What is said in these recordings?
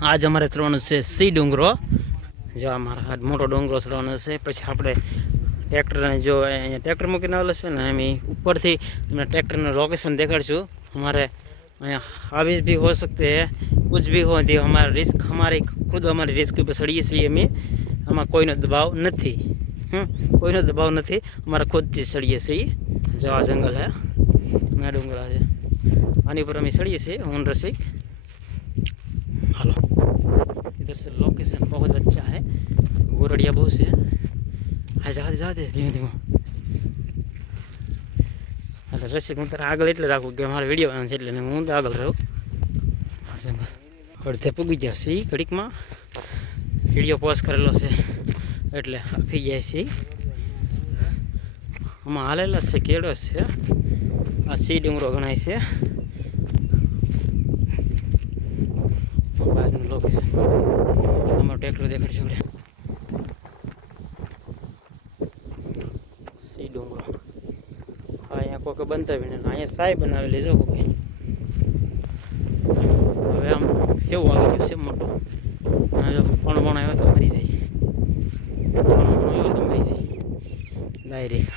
આજ અમારે ચડવાનું છે સી ડુંગરો, જો અમારા આજ મોટો ડુંગરો ચડવાનો છે. પછી આપણે ટ્રેક્ટરને જો અહીંયા ટ્રેક્ટર મૂકીને આવેલો છે ને, એમ ઉપરથી તમને ट्रैक्टर लोकेशन देखाड़शू. हमारे हाविस भी हो सकते हैं, कुछ भी हो, हमारा रिस्क हमारी खुद हमारी रिस्क पर सड़िए છીએ અમે. આમાં કોઈનો દબાવ નથી, કોઈનો દબાવ નથી, અમારા ખુદથી સળીએ છીએ. જો આ જંગલ હે, આ ડુંગરા છે, આની પર અમે સળીએ છીએ. હું રસિक हेलो, इधर से लोकेशन बहुत अच्छा है, गोरड़िया बहुत से है. जाते धीमे धीमे. એટલે રસિક હું તારે આગળ એટલે રાખું કે મારે વિડીયો બનાવવાનો છે, એટલે હું તો આગળ રહું. અડધે પૂગી ગયા છે ઘડીકમાં, વિડીયો પોઝ કરેલો છે એટલે આપી જાય છે. આમાં હાલેલા છે કેળો છે, આ સી ડુંગરો ગણાય છે. બહારનું લોકેશન અમારું ટ્રેક્ટર દેખાડશું. સી ડુંગરો અહીંયા કોકે બંધાવીને અહીંયા સાય બનાવેલી જો કોકે. હવે આમ કેવું આવી ગયું છે મોટું, પણ આવ્યો તો મરી જાય, આવ્યો તો મરી જાય ડાયરેક્ટ.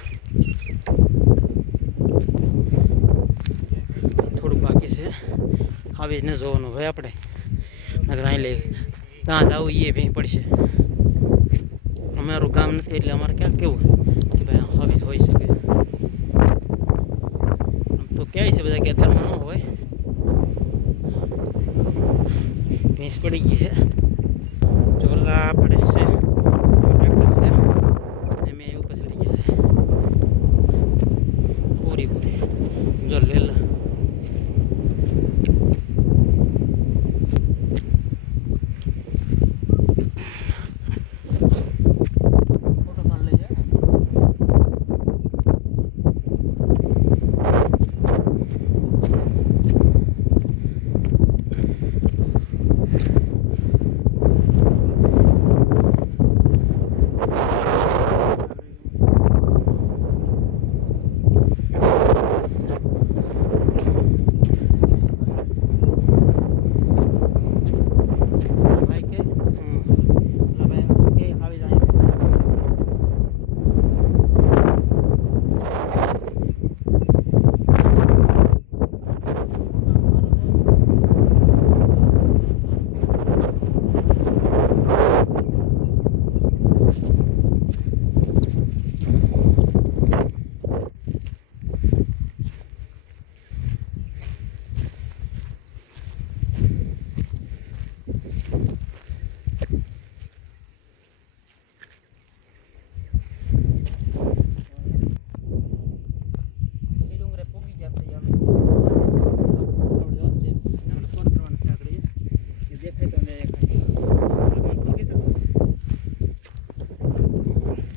થોડુંક બાકી છે, આવીશ ને જોવાનું ભાઈ આપણે, નગર અહીં લઈ ત્યાં જવું એ ભી પડશે. અમારું કામ નથી એટલે અમારે ક્યાંક કેવું કે ભાઈ હાવીસ હોઈ શકે. તો ક્યાંય છે બધા ખેતરમાં ન હોય. ભેંસ પડી ગઈ છે, ચોલા પડે છે, ટ્રેક્ટર છે એમ ઉપર ચડી ગયા છે પૂરી પૂરી. જો લેલા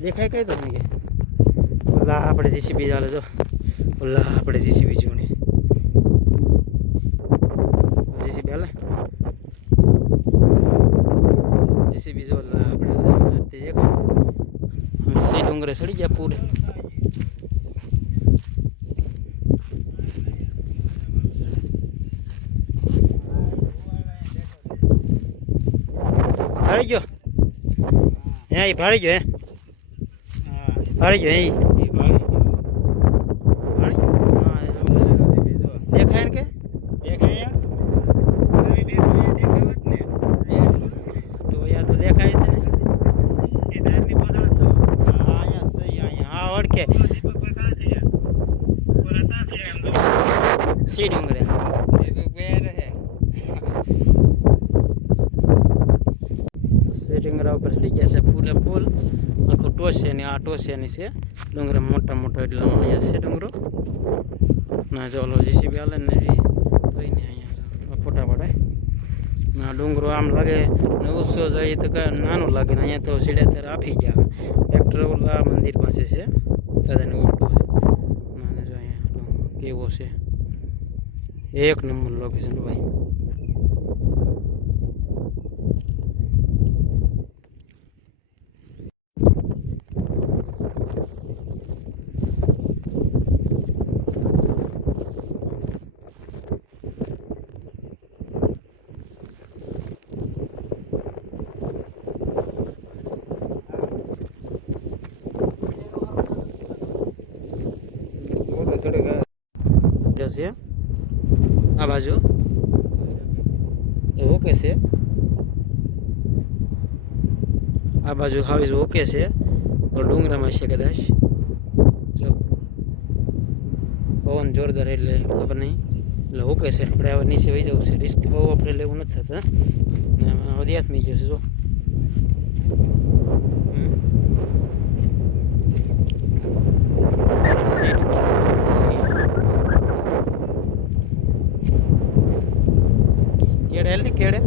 દેખાય કઈ તો નહીં. ઓલા આપણે જીસીબી ચાલે, જો ઓલા આપણે જીસીબી જોને જીસીબી હાલે, જીસીબી જો ઓલા આપણે દેખાય. સી ડુંગરે સડી ગયા પૂરે. ભાડી ગયો હે, ભાડી ગયો હે, ભાડી ગયો હે, દેખાય ને કે દેખાય તો યાર, તો દેખાય છે ને અહીંયા સહી, અહીંયા હા ઓળખે સી ડુંગરે ડુંગરા ઉપર ચડી ગયા છે ફૂલે ફૂલ. આખું ટોસિયાની, આ ટોસિયાની છે ડુંગરા મોટા મોટા, એટલે અહીંયા છે ડુંગરો ના. જો ઓલો જીસીબી હાલે ને જોઈને અહીંયા ફોટા પડે. ના ડુંગરો આમ લાગે ને ઊંચો જાય તો કાંઈ નાનું લાગે ને, અહીંયા તો સીડે ત્યારે આપી ગયા. ટ્રેક્ટર ઓલા મંદિર પાસે છે, દાદાને ઉલટું છે ના. જો અહીંયા કેવો છે, એક નંબર લોકેશન ભાઈ. આ બાજુ ઓકે છે, આ બાજુ હાવીસ ઓકે છે, તો ડુંગરામાં છે કદાચ. જો પવન જોરદાર એટલે ખબર નહીં, એટલે ઓકે છે. આપણે હવે નીચે વહી જવું છે, રિસ્ક બહુ આપણે લેવું નથી થતા ને હદિયાત મી ગયો છે. જો કેડે